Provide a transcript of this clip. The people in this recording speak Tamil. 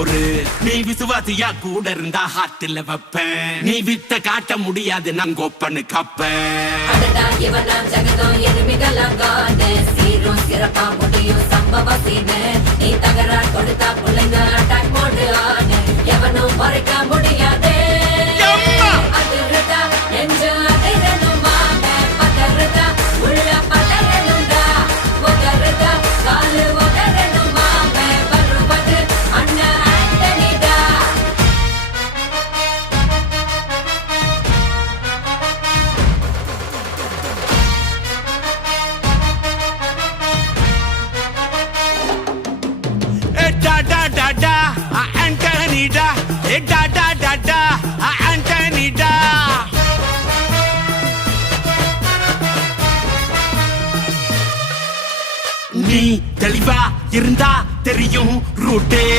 பொறு. நீ விசுவாசியா கூட இருந்தா ஹார்ட்ல வைப்பேன். நீ வித்த காட்ட முடியாது நான் கோப்பனு கப்பேன். ஜகதம் எருமிகளாகாது சீரும் சிறப்பா முடியும் சம்பவ சீனு. நீ தகரா கொடுத்தா பிள்ளைங்க அட்டாக் மோடு ஆடு எவனும் மறைக்க முடியாது. அதிருதா நெஞ்சு அதிரணும் மாம பதறுதா உள்ள பதறணும்டா. ஒதறுதா காலு ஒதறணும் மாம வருவது அண்ணன் ஆண்டனிடா. Da da da da, Anthony da. Da da da da, Anthony da. நீ தெளிவா இருந்தா தெரியும் ரூட்டே.